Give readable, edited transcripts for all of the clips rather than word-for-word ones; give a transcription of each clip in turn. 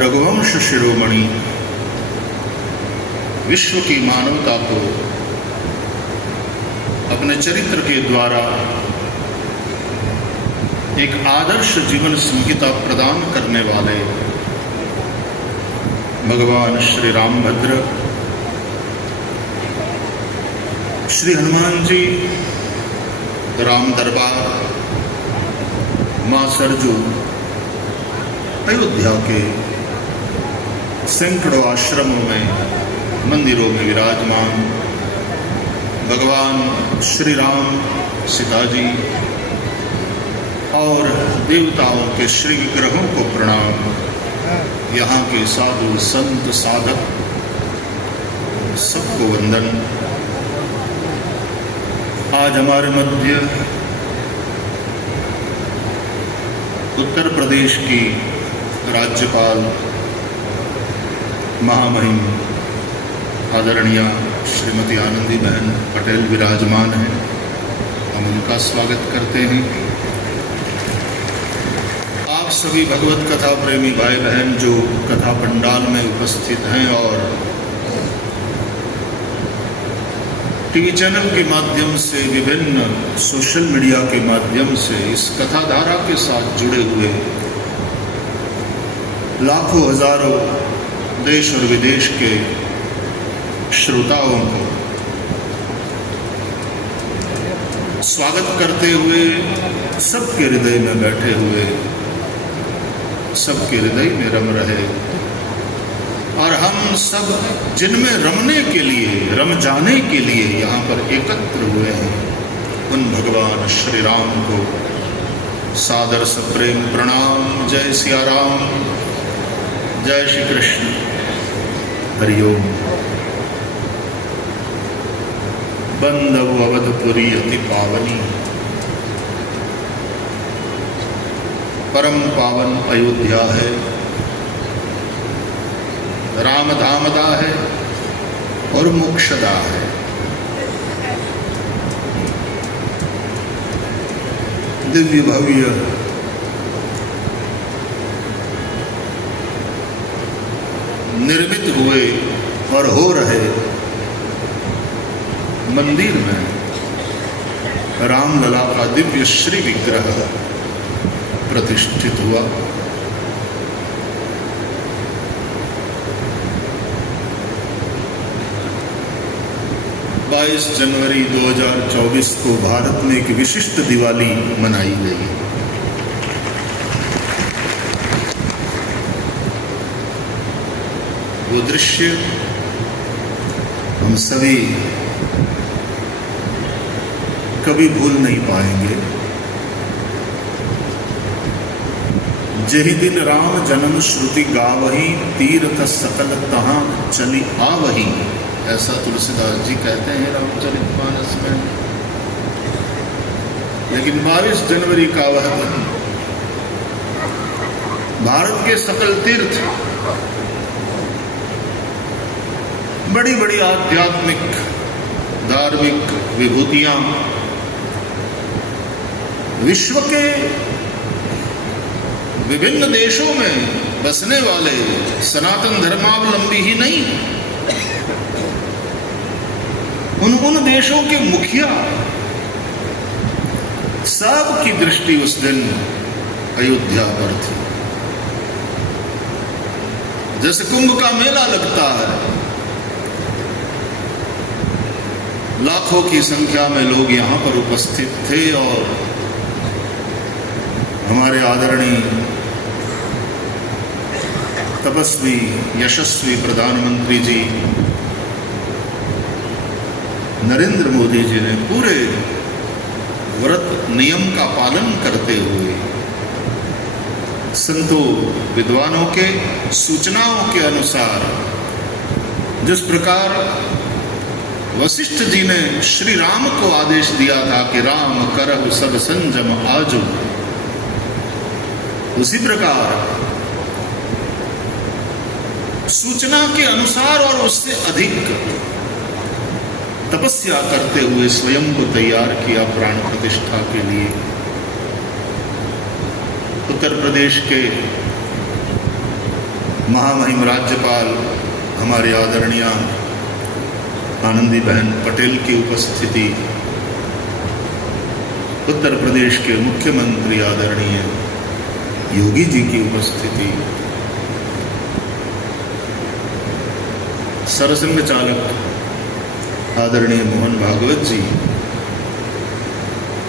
रघुवंश शिरोमणि विश्व की मानवता को अपने चरित्र के द्वारा एक आदर्श जीवन संहिता प्रदान करने वाले भगवान श्री रामभद्र, श्री हनुमान जी, राम दरबार, मां सरजू, अयोध्या के सैकड़ों आश्रमों में, मंदिरों में विराजमान भगवान श्री राम, सीता जी और देवताओं के श्री विग्रहों को प्रणाम। यहाँ के साधु संत साधक सबको वंदन। आज हमारे मध्य उत्तर प्रदेश की राज्यपाल महामहिम आदरणीय श्रीमती आनंदी बहन पटेल विराजमान हैं। हम उनका स्वागत करते हैं। आप सभी भगवत कथा प्रेमी भाई बहन जो कथा पंडाल में उपस्थित हैं और टीवी चैनल के माध्यम से, विभिन्न सोशल मीडिया के माध्यम से इस कथा धारा के साथ जुड़े हुए लाखों हजारों देश और विदेश के श्रोताओं को स्वागत करते हुए, सबके हृदय में बैठे हुए, सबके हृदय में रम रहे और हम सब जिनमें रमने के लिए, रम जाने के लिए यहाँ पर एकत्र हुए हैं, उन भगवान श्री राम को सादर सप्रेम प्रणाम। जय सिया राम, जय श्री कृष्ण, हरिओम। बंधव अवधपुरी अति पावनी, परम पावन अयोध्या है, राम धामदा है और मोक्षदा है। दिव्य भव्य निर्मित हुए और हो रहे मंदिर में रामलला का दिव्य श्री विग्रह प्रतिष्ठित हुआ। बाईस जनवरी 2024 को भारत में एक विशिष्ट दिवाली मनाई गई। वो दृश्य हम सभी कभी भूल नहीं पाएंगे। जहि दिन राम जन्म श्रुति गावही, तीर्थ सकल तहां चली आवही, ऐसा तुलसीदास जी कहते हैं रामचरितमानस में। लेकिन 22 जनवरी का वह दिन भारत के सकल तीर्थ, बड़ी बड़ी आध्यात्मिक धार्मिक विभूतियां, विश्व के विभिन्न देशों में बसने वाले सनातन धर्मावलंबी ही नहीं, उन देशों के मुखिया सब की दृष्टि उस दिन अयोध्या पर थी। जैसे कुंभ का मेला लगता है, लाखों की संख्या में लोग यहाँ पर उपस्थित थे और हमारे आदरणीय तपस्वी यशस्वी प्रधानमंत्री जी नरेंद्र मोदी जी ने पूरे व्रत नियम का पालन करते हुए, संतों विद्वानों के सूचनाओं के अनुसार, जिस प्रकार वशिष्ठ जी ने श्री राम को आदेश दिया था कि राम करहु सब संजम आजो, उसी प्रकार सूचना के अनुसार और उससे अधिक तपस्या करते हुए स्वयं को तैयार किया प्राण प्रतिष्ठा के लिए। उत्तर प्रदेश के महामहिम राज्यपाल हमारी आदरणीय आनंदी बहन पटेल की उपस्थिति, उत्तर प्रदेश के मुख्यमंत्री आदरणीय योगी जी की उपस्थिति, सरसंघ चालक आदरणीय मोहन भागवत जी,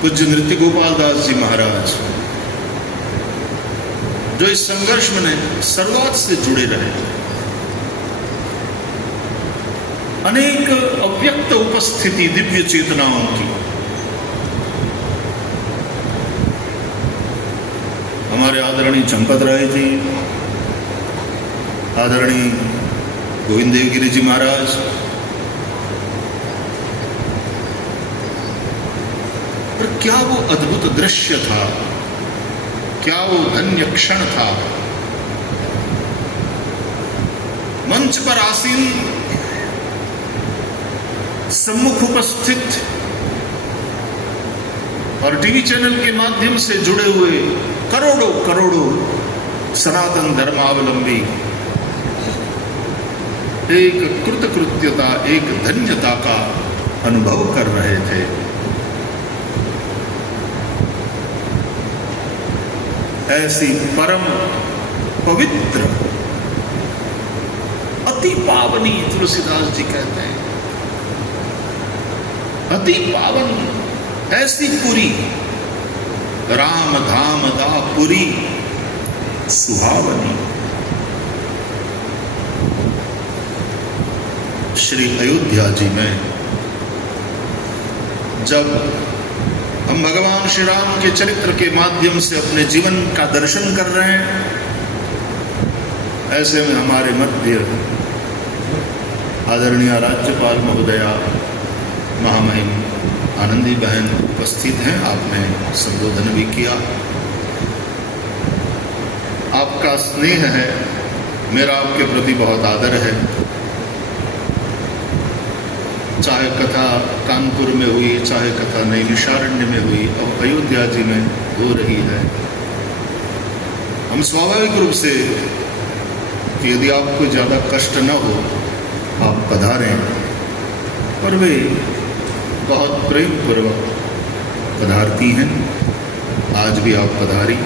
पूज्य नृत्य गोपाल दास जी महाराज, जो इस संघर्ष में शुरुआत से जुड़े रहे, अनेक अव्यक्त उपस्थिति दिव्य चेतनाओं की, हमारे आदरणीय चंपत राय जी, आदरणीय गोविंद देवगिरी जी महाराज, पर क्या वो अद्भुत दृश्य था, क्या वो धन्य क्षण था। मंच पर आसीन सम्मुख उपस्थित और टीवी चैनल के माध्यम से जुड़े हुए करोड़ों करोड़ों सनातन धर्मावलंबी एक कृतकृत्यता, एक धन्यता का अनुभव कर रहे थे। ऐसी परम पवित्र अति पावनी, तुलसीदास जी कहते हैं, अति पावन ऐसी पुरी, राम धाम दा पुरी सुहावनी, श्री अयोध्या जी में जब हम भगवान श्री राम के चरित्र के माध्यम से अपने जीवन का दर्शन कर रहे हैं, ऐसे में हमारे मध्य आदरणीय राज्यपाल महोदया महामहिम आनंदी बहन उपस्थित हैं। आपने संबोधन भी किया। आपका स्नेह है, मेरा आपके प्रति बहुत आदर है। चाहे कथा कानपुर में हुई, चाहे कथा नैमिषारण्य में हुई, अब अयोध्या जी में हो रही है। हम स्वाभाविक रूप से कि यदि आपको ज़्यादा कष्ट न हो आप पधारें, पर वे बहुत प्रेम पूर्वक पधारती हैं। आज भी आप पधारी,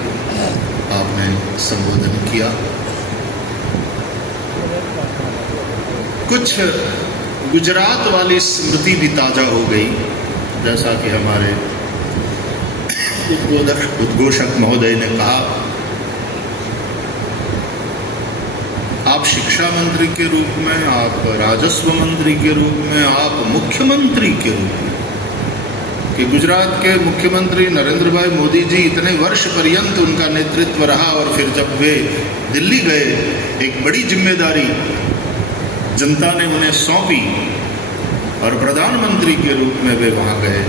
आपने संबोधन किया। कुछ गुजरात वाली स्मृति भी ताजा हो गई, जैसा कि हमारे उद्घोषक महोदय ने कहा। आप शिक्षा मंत्री के रूप में, आप राजस्व मंत्री के रूप में, आप मुख्यमंत्री के रूप में, कि गुजरात के मुख्यमंत्री नरेंद्र भाई मोदी जी इतने वर्ष पर्यंत उनका नेतृत्व रहा, और फिर जब वे दिल्ली गए, एक बड़ी जिम्मेदारी जनता ने उन्हें सौंपी और प्रधानमंत्री के रूप में वे वहाँ गए,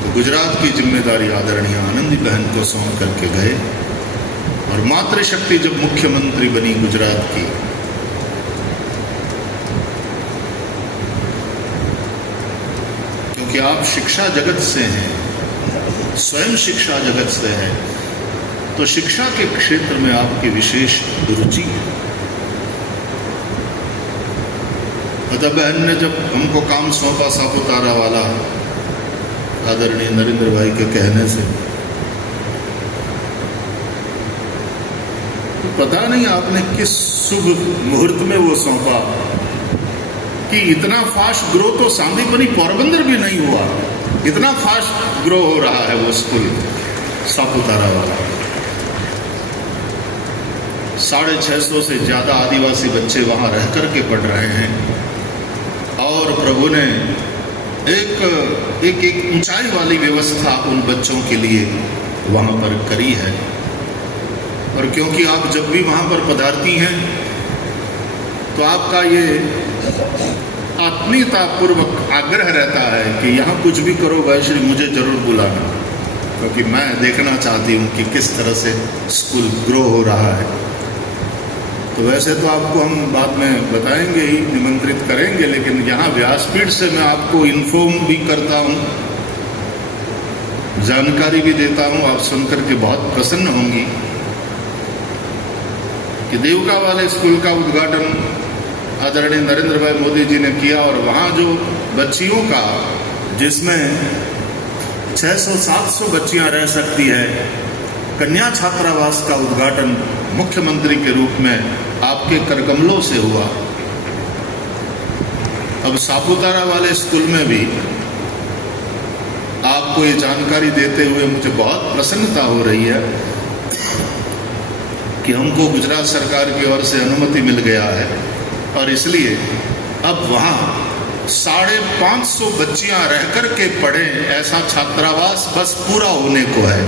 तो गुजरात की जिम्मेदारी आदरणीय आनंदी बहन को सौंप करके गए। और मातृशक्ति जब मुख्यमंत्री बनी गुजरात की, क्योंकि आप शिक्षा जगत से हैं, स्वयं शिक्षा जगत से हैं, तो शिक्षा के क्षेत्र में आपकी विशेष रुचि है। अतः बहन ने जब हमको काम सौंपा सापुतारा वाला, आदरणीय नरेंद्र भाई के कहने से, तो पता नहीं आपने किस शुभ मुहूर्त में वो सौंपा कि इतना फास्ट ग्रो तो सांदीपनी पोरबंदर भी नहीं हुआ, इतना फास्ट ग्रो हो रहा है वो स्कूल सापुतारा वाला। 650 से ज़्यादा आदिवासी बच्चे वहाँ रह कर के पढ़ रहे हैं, और प्रभु ने एक ऊंचाई वाली व्यवस्था उन बच्चों के लिए वहाँ पर करी है। और क्योंकि आप जब भी वहाँ पर पधारती हैं तो आपका ये आत्मीयतापूर्वक आग्रह रहता है कि यहाँ कुछ भी करो वैश्री मुझे ज़रूर बुलाना, क्योंकि मैं देखना चाहती हूँ कि किस तरह से स्कूल ग्रो हो रहा है। तो वैसे तो आपको हम बाद में बताएंगे ही, निमंत्रित करेंगे, लेकिन यहाँ व्यासपीठ से मैं आपको इन्फॉर्म भी करता हूँ, जानकारी भी देता हूँ। आप सुनकर के बहुत प्रसन्न होंगी कि कि देवका वाले स्कूल का उद्घाटन आदरणीय नरेंद्र भाई मोदी जी ने किया और वहाँ जो बच्चियों का, जिसमें 600-700 बच्चियां रह सकती है, कन्या छात्रावास का उद्घाटन मुख्यमंत्री के रूप में आपके करकमलों से हुआ। अब सापुतारा वाले स्कूल में भी आपको ये जानकारी देते हुए मुझे बहुत प्रसन्नता हो रही है कि हमको गुजरात सरकार की ओर से अनुमति मिल गया है और इसलिए अब वहाँ 550 बच्चियां रह कर के पढ़ें, ऐसा छात्रावास बस पूरा होने को है।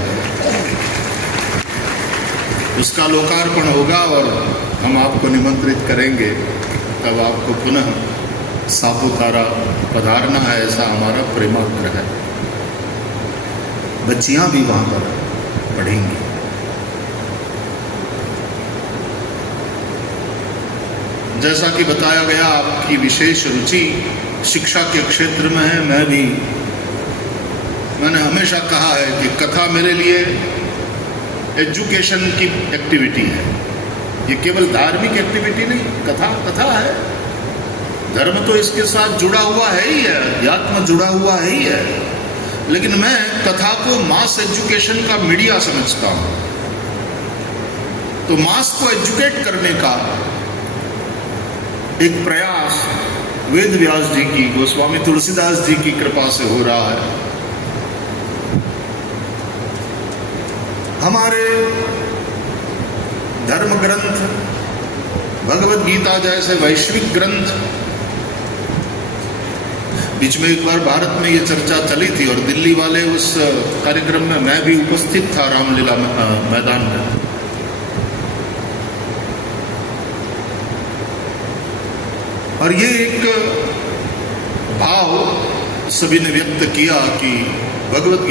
उसका लोकार्पण होगा और हम आपको निमंत्रित करेंगे, तब आपको पुनः सापुतारा पधारना है, ऐसा हमारा प्रेमाग्रह है। बच्चियां भी वहां पर पढ़ेंगी। जैसा कि बताया गया, आपकी विशेष रुचि शिक्षा के क्षेत्र में है। मैंने हमेशा कहा है कि कथा मेरे लिए एजुकेशन की एक्टिविटी है। ये केवल धार्मिक एक्टिविटी नहीं, कथा है। धर्म तो इसके साथ जुड़ा हुआ है ही है, अध्यात्म जुड़ा हुआ है ही है, लेकिन मैं कथा को मास एजुकेशन का मीडिया समझता हूं। तो मास को एजुकेट करने का एक प्रयास वेद व्यास जी की, गोस्वामी तुलसीदास जी की कृपा से हो रहा है। हमारे धर्म ग्रंथ, भगवद गीता जैसे वैश्विक ग्रंथ, बीच में एक बार भारत में ये चर्चा चली थी और दिल्ली वाले उस कार्यक्रम में मैं भी उपस्थित था, रामलीला मैदान में। और ये एक भाव सभी ने व्यक्त किया कि भगवद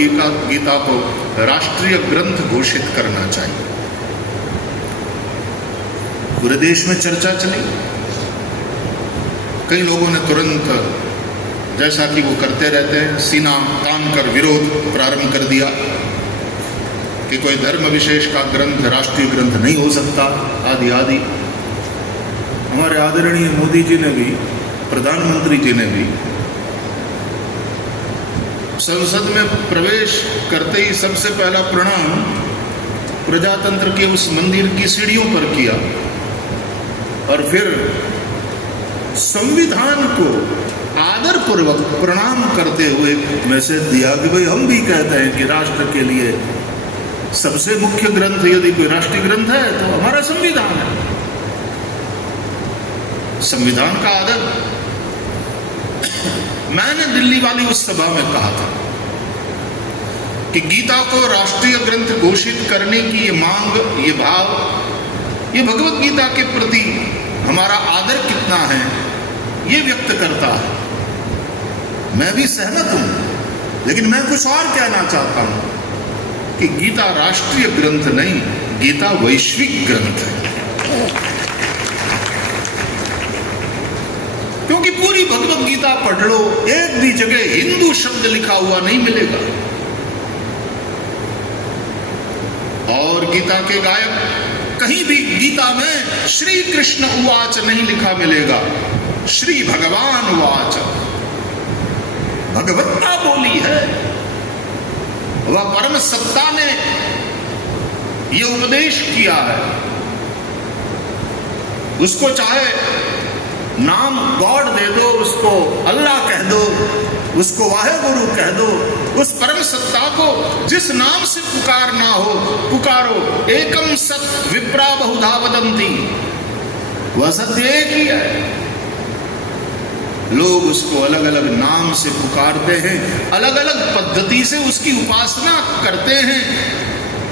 गीता को राष्ट्रीय ग्रंथ घोषित करना चाहिए। पूरे देश में चर्चा चली। कई लोगों ने तुरंत, जैसा कि वो करते रहते हैं, सीना तान कर विरोध प्रारंभ कर दिया कि कोई धर्म विशेष का ग्रंथ राष्ट्रीय ग्रंथ नहीं हो सकता, आदि आदि। हमारे आदरणीय मोदी जी ने भी, प्रधानमंत्री जी ने भी संसद में प्रवेश करते ही सबसे पहला प्रणाम प्रजातंत्र के उस मंदिर की सीढ़ियों पर किया और फिर संविधान को आदर पूर्वक प्रणाम करते हुए मैसेज दिया कि भाई हम भी कहते हैं कि राष्ट्र के लिए सबसे मुख्य ग्रंथ यदि कोई राष्ट्रीय ग्रंथ है तो हमारा संविधान है। संविधान का आदर। मैंने दिल्ली वाली उस सभा में कहा था कि गीता को राष्ट्रीय ग्रंथ घोषित करने की ये मांग, ये भाव, ये भगवत गीता के प्रति हमारा आदर कितना है ये व्यक्त करता है। मैं भी सहमत हूं, लेकिन मैं कुछ और कहना चाहता हूं कि गीता राष्ट्रीय ग्रंथ नहीं, गीता वैश्विक ग्रंथ है। क्योंकि पूरी भगवत गीता पढ़ लो, एक भी जगह हिंदू शब्द लिखा हुआ नहीं मिलेगा। और गीता के गायक कहीं भी गीता में श्री कृष्ण उवाच नहीं लिखा मिलेगा, श्री भगवान उवाच। भगवत्ता बोली है, वह परम सत्ता ने यह उपदेश किया है। उसको चाहे नाम गॉड दे दो, उसको अल्लाह कह दो, उसको वाहेगुरु कह दो, उस परम सत्ता को जिस नाम से पुकारना हो पुकारो। एकम सत विप्रा बहुधा वदंती, वह सत्य एक ही है। लोग उसको अलग अलग नाम से पुकारते हैं, अलग अलग पद्धति से उसकी उपासना करते हैं।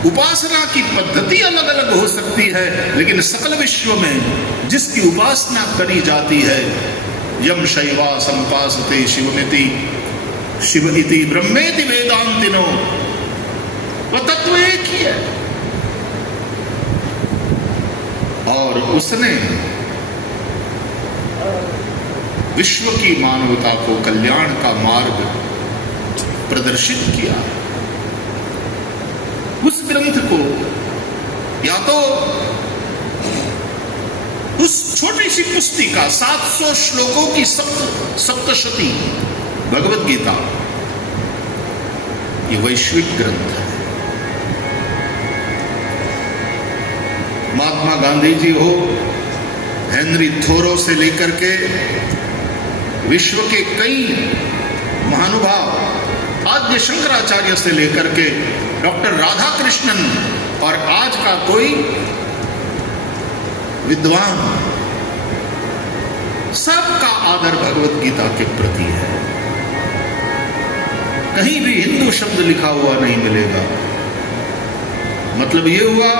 उपासना की पद्धति अलग अलग हो सकती है, लेकिन सकल विश्व में जिसकी उपासना करी जाती है, यम शैवा संपासते शिवमिति शिव इति ब्रह्मेति वेदांतिनो, वह तत्व एक ही है। और उसने विश्व की मानवता को कल्याण का मार्ग प्रदर्शित किया। उस ग्रंथ को या तो छोटी सी पुस्तिका 700 श्लोकों की सप्तशती भगवत गीता, ये वैश्विक ग्रंथ है। महात्मा गांधी जी हो, हेनरी थोरो से लेकर के विश्व के कई महानुभाव, आद्य शंकराचार्य से लेकर के डॉक्टर राधा कृष्णन और आज का कोई विद्वान, सबका आदर भगवत गीता के प्रति है। कहीं भी हिंदू शब्द लिखा हुआ नहीं मिलेगा। मतलब यह हुआ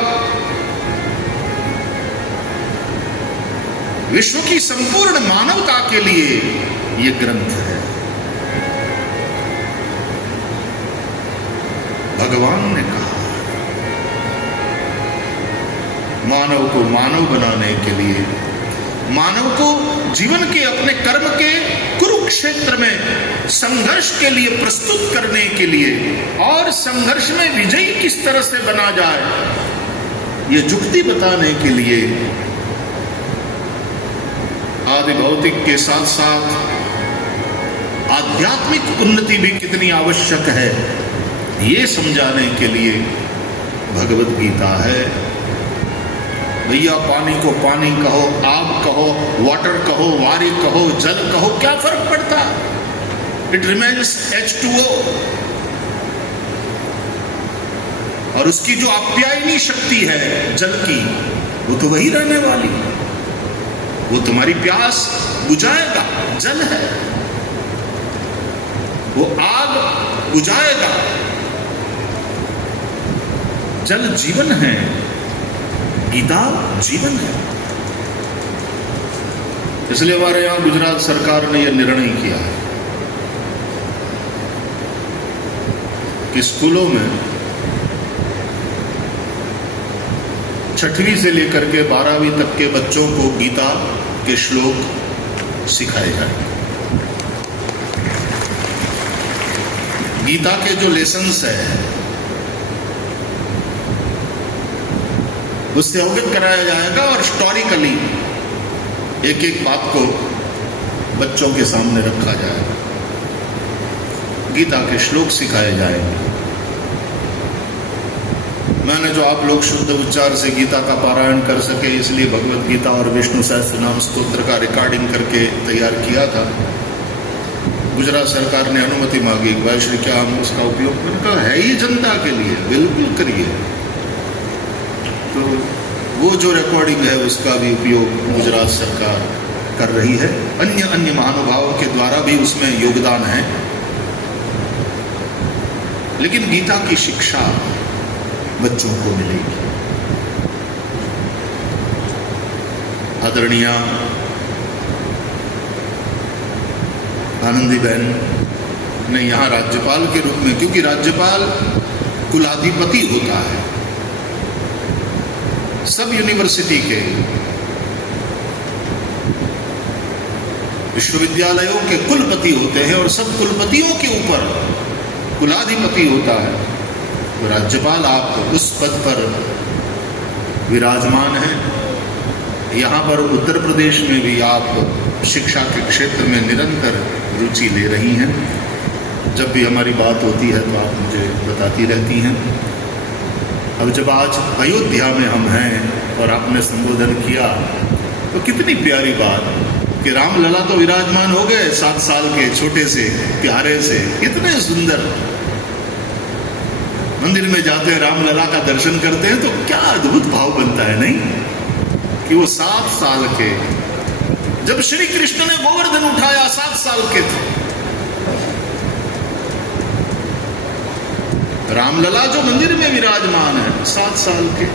विश्व की संपूर्ण मानवता के लिए यह ग्रंथ है। भगवान ने कहा मानव को मानव बनाने के लिए, मानव को जीवन के अपने कर्म के कुरुक्षेत्र में संघर्ष के लिए प्रस्तुत करने के लिए और संघर्ष में विजयी किस तरह से बना जाए, यह जुक्ति बताने के लिए आदि भौतिक के साथ साथ आध्यात्मिक उन्नति भी कितनी आवश्यक है, ये समझाने के लिए भगवत गीता है। भैया पानी को पानी कहो, आग कहो, वाटर कहो, वारी कहो, जल कहो, क्या फर्क पड़ता? It remains H2O। और उसकी जो आप्यायनी शक्ति है जल की, वो तो वही रहने वाली, वो तुम्हारी प्यास बुझाएगा, जल है। वो आग बुझाएगा, जल जीवन है, गीता जीवन है। इसलिए हमारे यहां गुजरात सरकार ने यह निर्णय किया है कि स्कूलों में 6वीं से लेकर के 12वीं तक के बच्चों को गीता के श्लोक सिखाए जाए। गीता के जो लेसन्स है उससे अवगत कराया जाएगा और हिस्टोरिकली एक एक बात को बच्चों के सामने रखा जाएगा, गीता के श्लोक सिखाए जाएंगे। मैंने जो आप लोग शुद्ध उच्चार से गीता का पारायण कर सके इसलिए भगवत गीता और विष्णु सहस्त्रनाम स्तोत्र का रिकॉर्डिंग करके तैयार किया था। गुजरात सरकार ने अनुमति मांगी, भाई श्री क्या हम उसका उपयोग, मैंने कहा है ही जनता के लिए, बिल्कुल करिए। तो वो जो रिकॉर्डिंग है उसका भी उपयोग गुजरात सरकार कर रही है। अन्य महानुभावों के द्वारा भी उसमें योगदान है। लेकिन गीता की शिक्षा बच्चों को मिलेगी। आदरणीय आनंदीबेन ने यहाँ राज्यपाल के रूप में, क्योंकि राज्यपाल कुलाधिपति होता है, सब यूनिवर्सिटी के विश्वविद्यालयों के कुलपति होते हैं और सब कुलपतियों के ऊपर कुलाधिपति होता है। तो राज्यपाल आप उस पद पर विराजमान हैं। यहाँ पर उत्तर प्रदेश में भी आप शिक्षा के क्षेत्र में निरंतर रुचि ले रही हैं। जब भी हमारी बात होती है तो आप मुझे बताती रहती हैं। अब जब आज अयोध्या में हम हैं और आपने संबोधन किया तो कितनी प्यारी बात कि रामलला तो विराजमान हो गए, 7 साल के छोटे से प्यारे से, कितने सुंदर। मंदिर में जाते हैं, रामलला का दर्शन करते हैं तो क्या अद्भुत भाव बनता है, नहीं? कि वो 7 साल के, जब श्री कृष्ण ने गोवर्धन उठाया 7 साल के थे। रामलला जो मंदिर में विराजमान है 7 साल के।